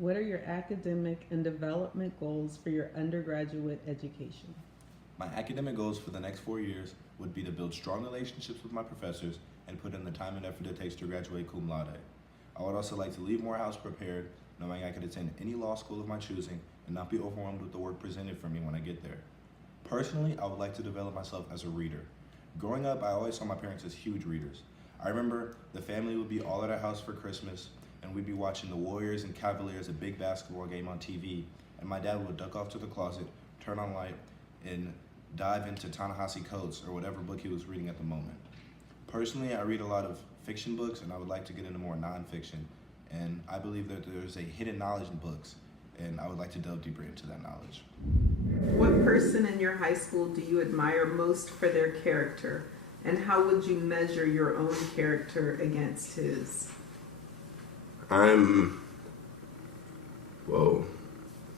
What are your academic and development goals for your undergraduate education? My academic goals for the next 4 years would be to build strong relationships with my professors and put in the time and effort it takes to graduate cum laude. I would also like to leave Morehouse prepared, knowing I could attend any law school of my choosing and not be overwhelmed with the work presented for me when I get there. Personally, I would like to develop myself as a reader. Growing up, I always saw my parents as huge readers. I remember the family would be all at our house for Christmas, and we'd be watching the Warriors and Cavaliers, a big basketball game on TV, and my dad would duck off to the closet, turn on light, and dive into Ta-Nehisi Coates or whatever book he was reading at the moment. Personally, I read a lot of fiction books, and I would like to get into more nonfiction, and I believe that there's a hidden knowledge in books, and I would like to delve deeper into that knowledge. What person in your high school do you admire most for their character, and how would you measure your own character against his? Whoa.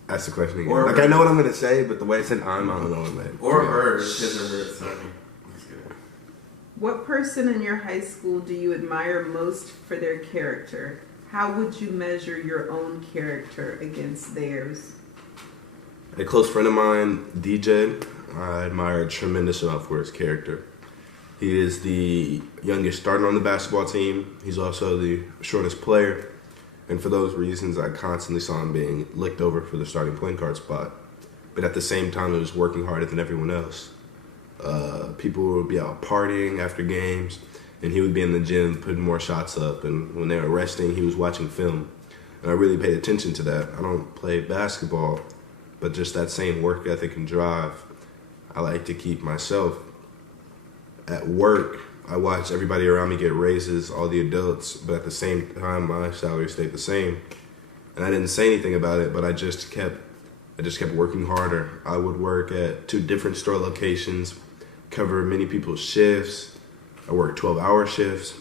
That's the question again. I know what I'm going to say, but the way it said I don't know what it Or hers, because of her. Sorry. That's good. What person in your high school do you admire most for their character? How would you measure your own character against theirs? A close friend of mine, DJ, I admire a tremendous amount for his character. He is the youngest starter on the basketball team. He's also the shortest player. And for those reasons, I constantly saw him being looked over for the starting point guard spot. But at the same time, he was working harder than everyone else. People would be out partying after games, and he would be in the gym putting more shots up. And when they were resting, he was watching film. And I really paid attention to that. I don't play basketball, but just that same work ethic and drive, I like to keep myself. At work, I watch everybody around me get raises, all the adults, but at the same time, my salary stayed the same. And I didn't say anything about it, but I just kept working harder. I would work at 2 different store locations, cover many people's shifts. I worked 12-hour shifts.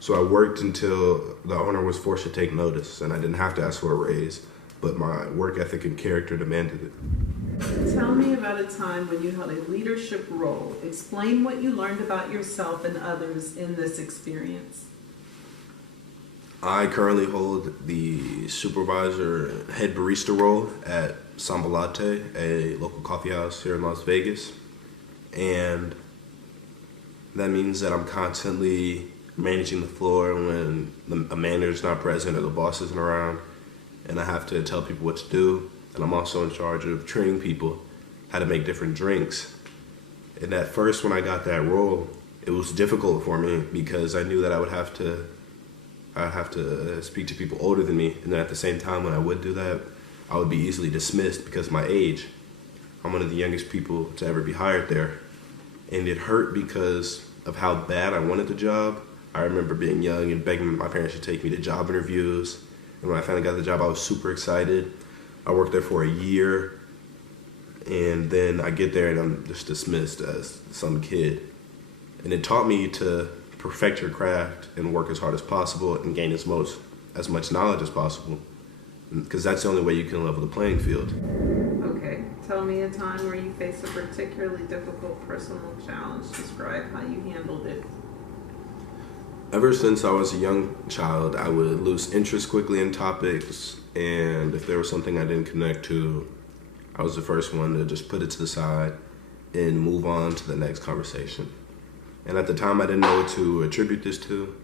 So I worked until the owner was forced to take notice, and I didn't have to ask for a raise, but my work ethic and character demanded it. Tell me about a time when you held a leadership role. Explain what you learned about yourself and others in this experience. I currently hold the supervisor head barista role at Samba Latte, a local coffee house here in Las Vegas. And that means that I'm constantly managing the floor when a manager's not present or the boss isn't around, and I have to tell people what to do. And I'm also in charge of training people how to make different drinks. And at first, when I got that role, it was difficult for me because I knew that I would have to speak to people older than me. And then at the same time, when I would do that, I would be easily dismissed because of my age. I'm one of the youngest people to ever be hired there. And it hurt because of how bad I wanted the job. I remember being young and begging my parents to take me to job interviews. And when I finally got the job, I was super excited. I worked there for a year, and then I get there and I'm just dismissed as some kid. And it taught me to perfect your craft and work as hard as possible and gain as much knowledge as possible, because that's the only way you can level the playing field. Okay, tell me a time where you faced a particularly difficult personal challenge. Describe how you handled it. Ever since I was a young child, I would lose interest quickly in topics, and if there was something I didn't connect to, I was the first one to just put it to the side and move on to the next conversation. And at the time, I didn't know what to attribute this to,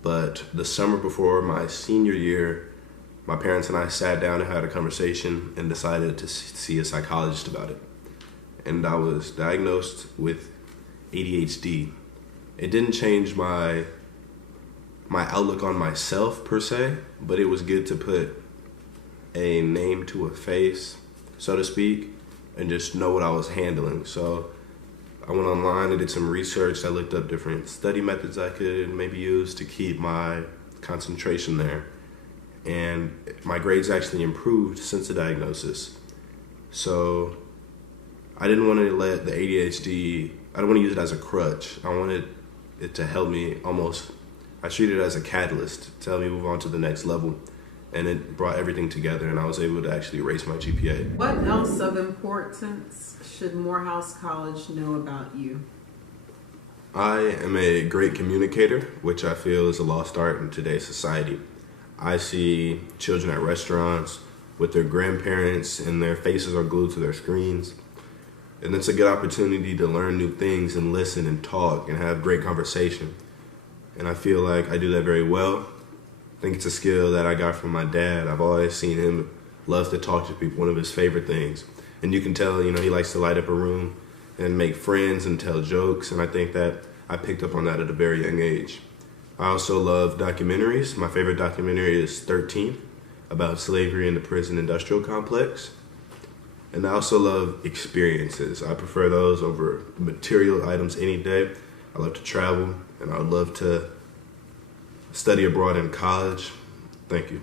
but the summer before my senior year, my parents and I sat down and had a conversation and decided to see a psychologist about it. And I was diagnosed with ADHD. It didn't change my outlook on myself per se, but it was good to put a name to a face, so to speak, and just know what I was handling. So I went online and did some research. I looked up different study methods I could maybe use to keep my concentration there. And my grades actually improved since the diagnosis. So I didn't want to let the ADHD, I don't want to use it as a crutch. I wanted it to help me I treated it as a catalyst to help me move on to the next level. And it brought everything together, and I was able to actually raise my GPA. What else of importance should Morehouse College know about you? I am a great communicator, which I feel is a lost art in today's society. I see children at restaurants with their grandparents and their faces are glued to their screens. And it's a good opportunity to learn new things and listen and talk and have great conversation. And I feel like I do that very well. I think it's a skill that I got from my dad. I've always seen him love to talk to people, one of his favorite things. And you can tell, he likes to light up a room and make friends and tell jokes. And I think that I picked up on that at a very young age. I also love documentaries. My favorite documentary is 13, about slavery in the prison industrial complex. And I also love experiences. I prefer those over material items any day. I love to travel, and I would love to study abroad in college. Thank you.